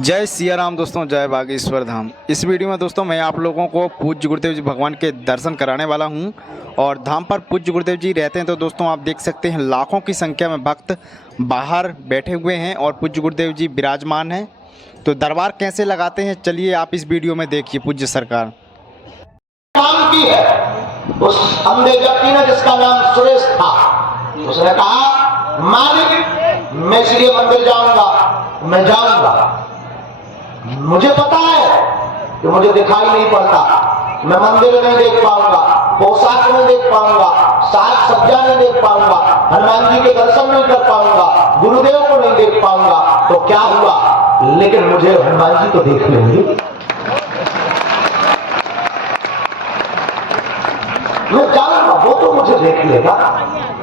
जय सिया राम दोस्तों, जय बागेश्वर धाम। इस वीडियो में दोस्तों मैं आप लोगों को पूज्य गुरुदेव जी भगवान के दर्शन कराने वाला हूं और धाम पर पूज्य गुरुदेव जी रहते हैं। तो दोस्तों आप देख सकते हैं लाखों की संख्या में भक्त बाहर बैठे हुए हैं और पूज्य गुरुदेव जी विराजमान हैं। तो दरबार कैसे लगाते हैं चलिए आप इस वीडियो में देखिए। पूज्य सरकार काम की है उस अंधे व्यक्ति ने जिसका नाम सुरेश था। उसने कहा मालिक मैं इसलिए मंदिर जाऊंगा, मैं जाऊंगा, मुझे पता है कि मुझे दिखाई नहीं पड़ता, मैं मंदिर नहीं देख पाऊंगा, पोशाक नहीं देख पाऊंगा, साज सज्जा नहीं देख पाऊंगा, हनुमान जी के दर्शन नहीं कर पाऊंगा, गुरुदेव को नहीं देख पाऊंगा। तो क्या हुआ, लेकिन मुझे हनुमान जी तो देख लेंगे, मैं जाऊंगा, वो तो मुझे देख लेगा।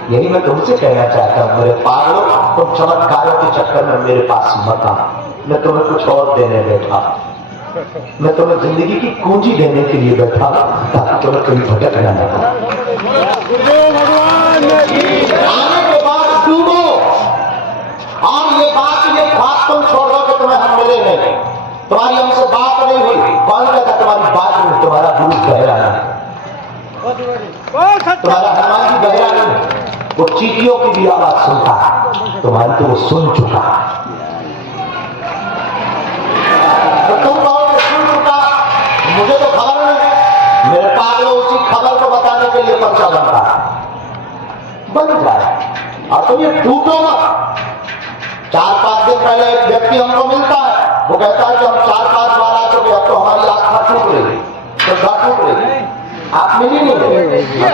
यही मैं तुमसे कहना चाहता हूं मेरे पागलों, तुम चमत्कारों के चक्कर में मेरे पास मत आओ। मैं तुम्हें कुछ और देने बैठा, मैं तुम्हें जिंदगी की कुंजी देने के लिए बैठा ताकि तुम्हें कहीं भटकना न हो। आने के बाद डूबो और ये बात तुम छोड़ दो कि तुम्हें हम मिले नहीं, तुम्हारी हमसे बात नहीं हुई। कौन कहता तुम्हारी बात नहीं, तुम्हारा दूर गहरा नहीं, तुम्हारा हनुमान जी बहरा नहीं, वो चींटियों की भी आवाज सुनता है, तुम्हारी तो वो सुन चुका। तो तुम कहोगे सुन चुका, मुझे तो खबर नहीं। मेरे पागलों उसी खबर को बताने के लिए पर्चा बनता है, बन जाए। और तुम ये टूटो मत। 4-5 दिन पहले एक व्यक्ति हमको मिलता है, वो कहता है कि हम 4-5 बार आ चुके, अब तो हमारी आस्था टूट रही, श्रद्धा टूट रही। आप मिली नहीं गए, इतनी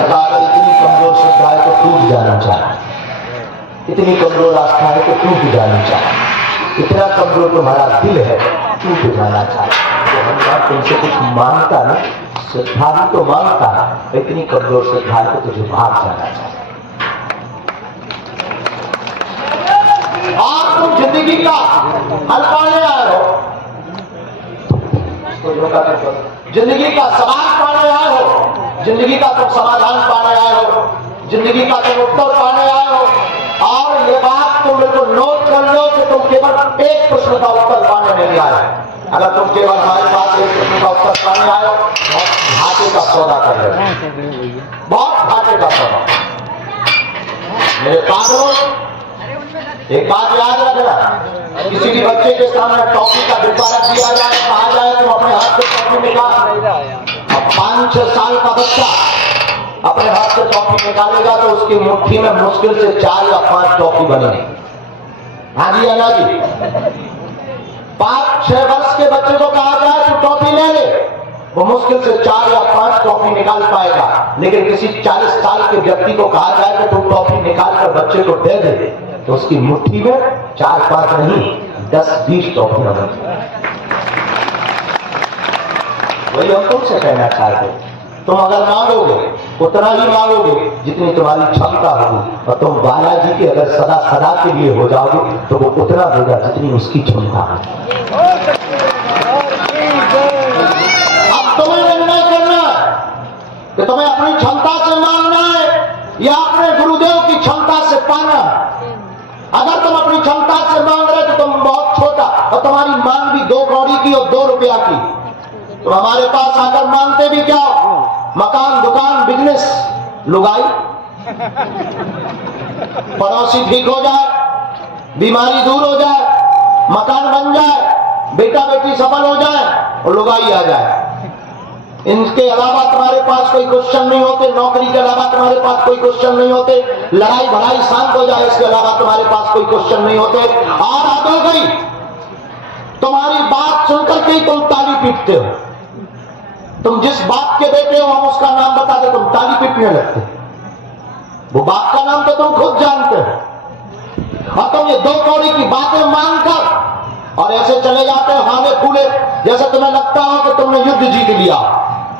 कमजोर श्रद्धा है तो टूट जाना चाहिए, इतनी कमजोर आस्था है तो टूट जाना चाहिए, इतना कमजोर तुम्हारा दिल है टूट जाना चाहिए। तो हनुमान तुमसे कुछ मांगता ना, श्रद्धा भी तो मांगता है, इतनी कमजोर श्रद्धा है तो तुझे भाग जाना चाहिए। और तुम जिंदगी का हल पाने आए हो, जिंदगी का सवाल पाने आए हो, जिंदगी का तुम समाधान पाने आए हो, जिंदगी का तुम उत्तर पाने आए हो। और ये बात तुम बिल्कुल नोट कर लो कि तुम केवल एक प्रश्न का उत्तर पाने नहीं आए। अगर तुम केवल हमारे पास एक प्रश्न का उत्तर पाने आए हो, बहुत घाटे का सौदा कर रहे हो, बहुत घाटे का सौदा। मेरे पागलों, एक बात याद रखना, किसी भी बच्चे के सामने टॉफी का डिब्बा रख दिया जाए, कहा जाए तुम अपने हाथ से टॉफी निकाल। 5-6 साल का बच्चा अपने हाथ से टॉफी निकालेगा तो उसकी मुट्ठी में मुश्किल से 4 या 5 टॉफी बनेगी। हाँ जी अना जी, 5-6 वर्ष के बच्चे को कहा जाए तो टॉफी ले ले, वो मुश्किल से 4 या 5 टॉफी निकाल पाएगा। लेकिन किसी 40 साल के व्यक्ति को कहा जाए कि तुम टॉफी निकाल कर बच्चे को दे दे, तो उसकी मुट्ठी में 4-5 नहीं 10-20 टॉफी बनेगी। वही हम तुमसे कहना चाहते हैं, तुम अगर मांगोगे उतना ही मांगोगे जितनी तुम्हारी क्षमता होगी, और तुम बालाजी के अगर सदा सदा के लिए हो जाओगे तो वो उतना देगा जितनी उसकी क्षमता है। अब तुम्हें निर्णय करना है कि तुम्हें अपनी क्षमता से मांगना है या अपने गुरुदेव की क्षमता से पाना है। अगर तुम अपनी क्षमता से मांग रहे तो तुम बहुत छोटा, और तुम्हारी मांग भी 2 कौड़ी की और 2 रुपया की, तो हमारे पास आकर मांगते भी क्या, मकान, दुकान, बिजनेस, लुगाई, पड़ोसी ठीक हो जाए, बीमारी दूर हो जाए, मकान बन जाए, बेटा बेटी सफल हो जाए और लुगाई आ जाए। इनके अलावा तुम्हारे पास कोई क्वेश्चन नहीं होते, नौकरी के अलावा तुम्हारे पास कोई क्वेश्चन नहीं होते, लड़ाई भड़ाई शांत हो जाए इसके अलावा तुम्हारे पास कोई क्वेश्चन नहीं होते। और आद हो गई तुम्हारी बात सुनकर के तुम ताली पीटते हो, तुम जिस बाप के बेटे हो हम उसका नाम बताते तुम ताली पीटने लगते, वो बाप का नाम तो तुम खुद जानते हो। और तुम ये 2 कौड़ी की बातें मांगकर और ऐसे चले जाते हो हाले फूले, जैसे तुम्हें लगता हो कि तुमने युद्ध जीत लिया,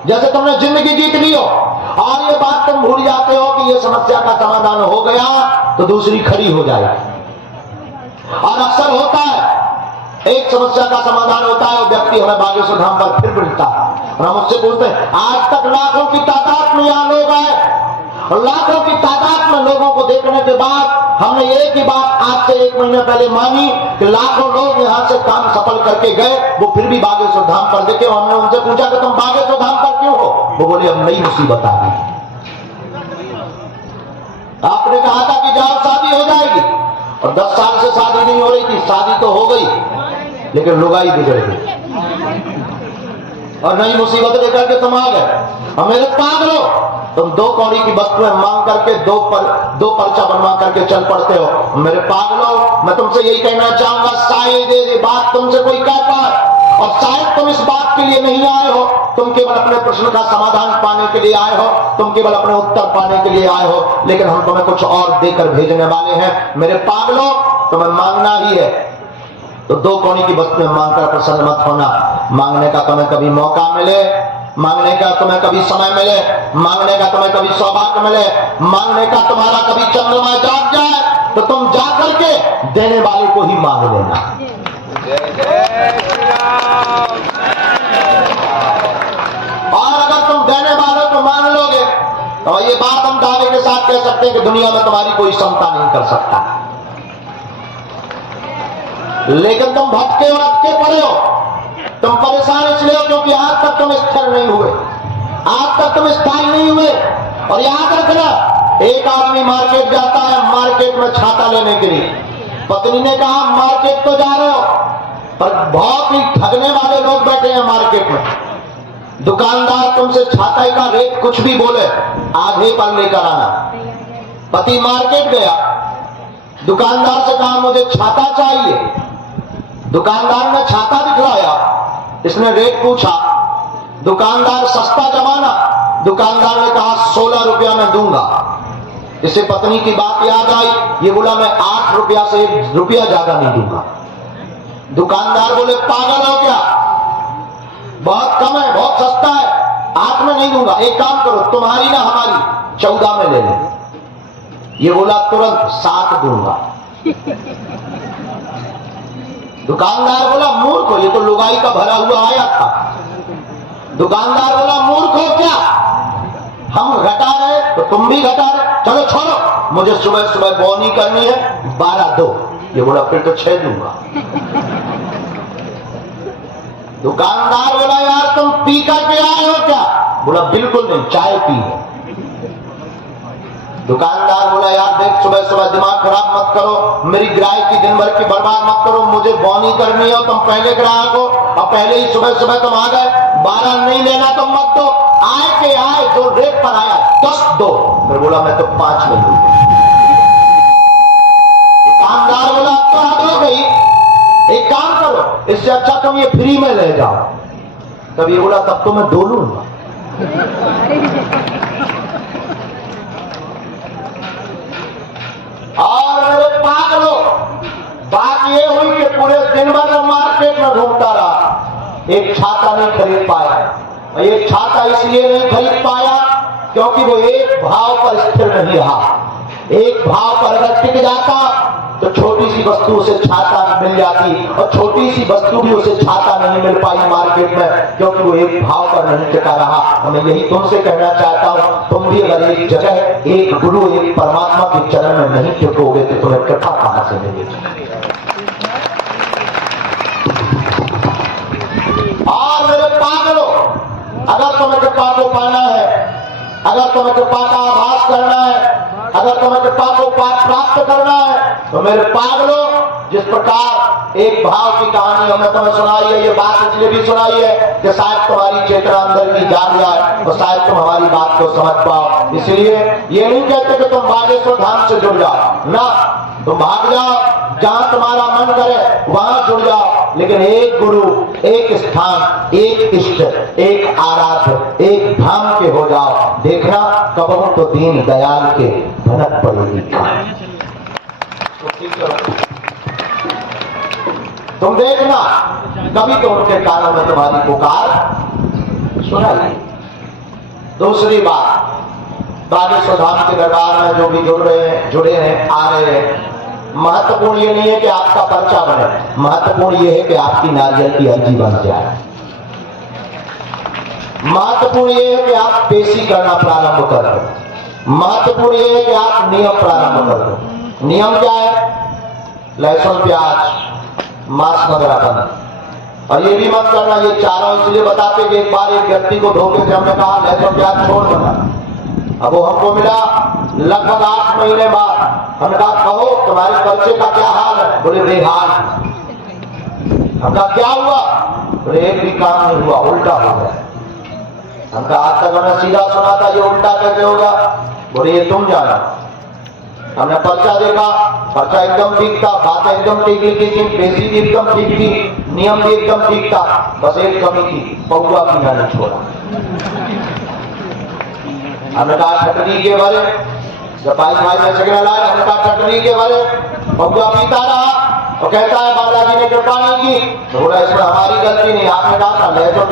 जैसे तुमने जिंदगी जीत ली हो। और ये बात तुम भूल जाते हो कि ये समस्या का समाधान हो गया तो दूसरी खड़ी हो जाएगी। और अक्सर होता है एक समस्या का समाधान होता है, वो व्यक्ति हमें बागेश्वर धाम पर फिर मिलता है और हम उससे पूछते हैं आज तक लाखों की तादाद में यहाँ लोग आए, और लाखों की तादाद में लोगों को देखने के बाद हमने एक ही बात आज से 1 महीने पहले मानी कि लाखों लोग यहाँ से काम सफल करके गए, वो फिर भी बागेश्वर धाम पर देखे। हमने उनसे पूछा कि तुम बागेश्वर धाम पर क्यों हो? वो बोले अब नई मुसीबत आ गई। आपने कहा था कि जाओ शादी हो जाएगी, और 10 साल से शादी नहीं हो रही थी, शादी तो हो गई लेकिन लुगाई बिगड़ गई और नई मुसीबत लेकर के तुम आ गए। और मेरे पागलो, तुम 2 कौड़ी की वस्तुएं मांग करके दो पर्चा बनवा करके चल पड़ते हो। मेरे पागलो, मैं तुमसे यही कहना चाहूंगा, शायद ये बात तुमसे कोई कहता है और शायद तुम इस बात के लिए नहीं आए हो, तुम केवल अपने प्रश्न का समाधान पाने के लिए आए हो, तुम केवल अपने उत्तर पाने के लिए आए हो, लेकिन हम तुम्हें कुछ और देकर भेजने वाले हैं। मेरे पागलो, तुम्हें मांगना ही है तो 2 कौड़ी की वस्तुएं मांगकर प्रसन्न मत होना। मांगने का तुम्हें कभी मौका मिले, मांगने का तुम्हें कभी समय मिले, मांगने का तुम्हें कभी सौभाग्य मिले, मांगने का तुम्हारा कभी चंद्रमा जाग जाए तो तुम जा करके देने वाले को ही मांग लेना। और अगर तुम देने वालों को मान लोगे तो ये बात हम दावे के साथ कह सकते हैं कि दुनिया में तुम्हारी कोई क्षमता नहीं कर सकता। लेकिन तुम भटके और अटके पड़े हो, तुम परेशान इसलिए हो क्योंकि आज तक तुम स्थिर नहीं हुए, आज तक तुम स्थायी नहीं हुए। और याद रखना, एक आदमी मार्केट जाता है, मार्केट में छाता लेने के लिए। पत्नी ने कहा मार्केट तो जा रहे हो, पर बहुत ही ठगने वाले लोग बैठे हैं मार्केट में। दुकानदार तुमसे छाता का रेट कुछ भी बोले, आधे पर लेकर आना। पति मार्केट गया, दुकानदार से कहा मुझे छाता चाहिए। दुकानदार ने छाता दिखलाया, इसने रेट पूछा, दुकानदार सस्ता जमाना, दुकानदार ने कहा 16 रुपया में दूंगा। इसे पत्नी की बात याद आई, ये बोला मैं 8 रुपया से 1 रुपया ज्यादा नहीं दूंगा। दुकानदार बोले पागल हो क्या, बहुत कम है, बहुत सस्ता है, 8 में नहीं दूंगा। एक काम करो, तुम्हारी ना हमारी 14 में ले ले। ये बोला तुरंत 7 दूंगा। दुकानदार बोला मूर्ख हो, ये तो लुगाई का भरा हुआ आया था। दुकानदार बोला मूर्ख हो क्या, हम घटा रहे तो तुम भी घटा रहे, चलो छोड़ो, मुझे सुबह सुबह बोनी करनी है, 12 दो। ये बोला फिर तो 6 दूंगा। दुकानदार बोला यार तुम पी करके आए हो क्या? बोला बिल्कुल नहीं, चाय पी है। दुकानदार बोला यार देख, सुबह सुबह दिमाग खराब मत करो, मेरी ग्राहक की दिन भर की बर्बाद मत करो, मुझे बोनी करनी हो, तुम पहले ग्राहक हो और पहले ही सुबह सुबह तुम आ गए, 12 नहीं लेना तो मत दो, आए के आए जो रेट पर आया 10 दो। फिर बोला मैं तो 5 में दूंगा। दुकानदार बोला अब तो हद हो गई, एक काम करो, इससे अच्छा तुम ये फ्री में ले जाओ। तब ये बोला तब तो मैं 2 लूंगा। और मेरे पागलो, बात ये हुई कि पूरे दिन भर मार्केट में घूमता रहा, एक छाता नहीं खरीद पाया। एक छाता इसलिए नहीं खरीद पाया क्योंकि वो एक भाव पर स्थिर नहीं रहा। एक भाव पर अगर टिक जाता तो छोटी सी वस्तु उसे छाता मिल जाती, और छोटी सी वस्तु भी उसे छाता नहीं मिल पाई मार्केट में क्योंकि वो एक भाव पर नहीं टिका रहा। मैं यही तुमसे कहना चाहता हूँ, तुम भी अगर एक जगह, एक गुरु, एक परमात्मा के चरण में नहीं टिकोगे तो तुम्हें कृपा कहां से मिलेगी। और मेरे पागलों, अगर तुम्हें कृपा को पाना है, अगर तुम्हें कृपा का आभास करना है, अगर तुम्हें कृपा को प्राप्त करना है तो मेरे पागलों, जिस प्रकार एक भाव की कहानी हमने तुम्हें सुनाई है, ये बात इसलिए भी सुनाई है कि शायद तुम्हारी चेतना अंदर की जाग जाए और शायद तुम हमारी बात को समझ पाओ। इसलिए ये नहीं कहते कि तुम बागेश्वर धाम से जुड़ जाओ ना, तुम भाग जाओ, जहां तुम्हारा मन करे वहां जुड़ जाओ, लेकिन एक गुरु, एक स्थान, एक इष्ट, एक आराध्य, एक धाम के हो जाओ। देखना कबहू तो दीन दयाल के भनक पड़ेगी। तुम देखना कभी तो उनके कानों में तुम्हारी पुकार सुनाई। दूसरी बात, बागेश्वर धाम के दरबार में जो भी जुड़े हैं, आ रहे हैं, महत्वपूर्ण ये नहीं है कि आपका पर्चा बने, महत्वपूर्ण ये है कि आपकी नारियल की अर्जी बन जाए। महत्वपूर्ण ये है कि आप पेशी करना प्रारंभ करें। महत्वपूर्ण ये है कि आप नियम प्रारंभ कर दो। नियम क्या है? लहसुन प्याज मांस वगैरह बंद। और ये भी मत करना, ये चारों इसलिए बताते कि एक बार एक व्यक्ति को धोखे से हमने कहा लहसुन प्याज छोड़ देना। अब वो हमको मिला लगभग 8 महीने बाद। हमने कहा कहो तुम्हारे बच्चे का क्या हाल है? बोले बेहाल। हमने कहा क्या हुआ? बोले एक भी काम नहीं हुआ, उल्टा हो गया। हमने कहा आज तक हमने सीधा सुना था, ये उल्टा कैसे होगा? बोले ये तुम जाना। हमने पर्चा देखा, पर्चा एकदम ठीक था, बातें एकदम ठीक लिखी थी, पेशी भी एकदम ठीक थी, नियम भी एकदम ठीक था, बस एक कमी थी, पौवा पीना नहीं छोड़ा। हमने कहा ठटनी के भरे, जब भाई में सिग्नल आए, हमने कहा ठटनी के भरे, पौवा पीता रहा और कहता है बालाजी ने कृपा नहीं की। तो बोला इसमें हमारी गलती नहीं, आपने कहा था लहसुन